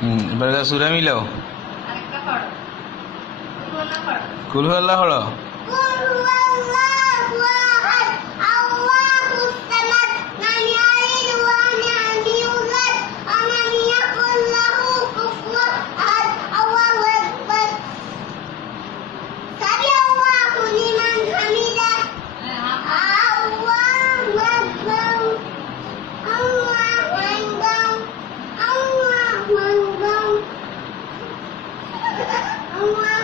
হুম এবার এটা সুরে মিলাও। কুল হল্লাহ হল কুল হল্লাহ Wow.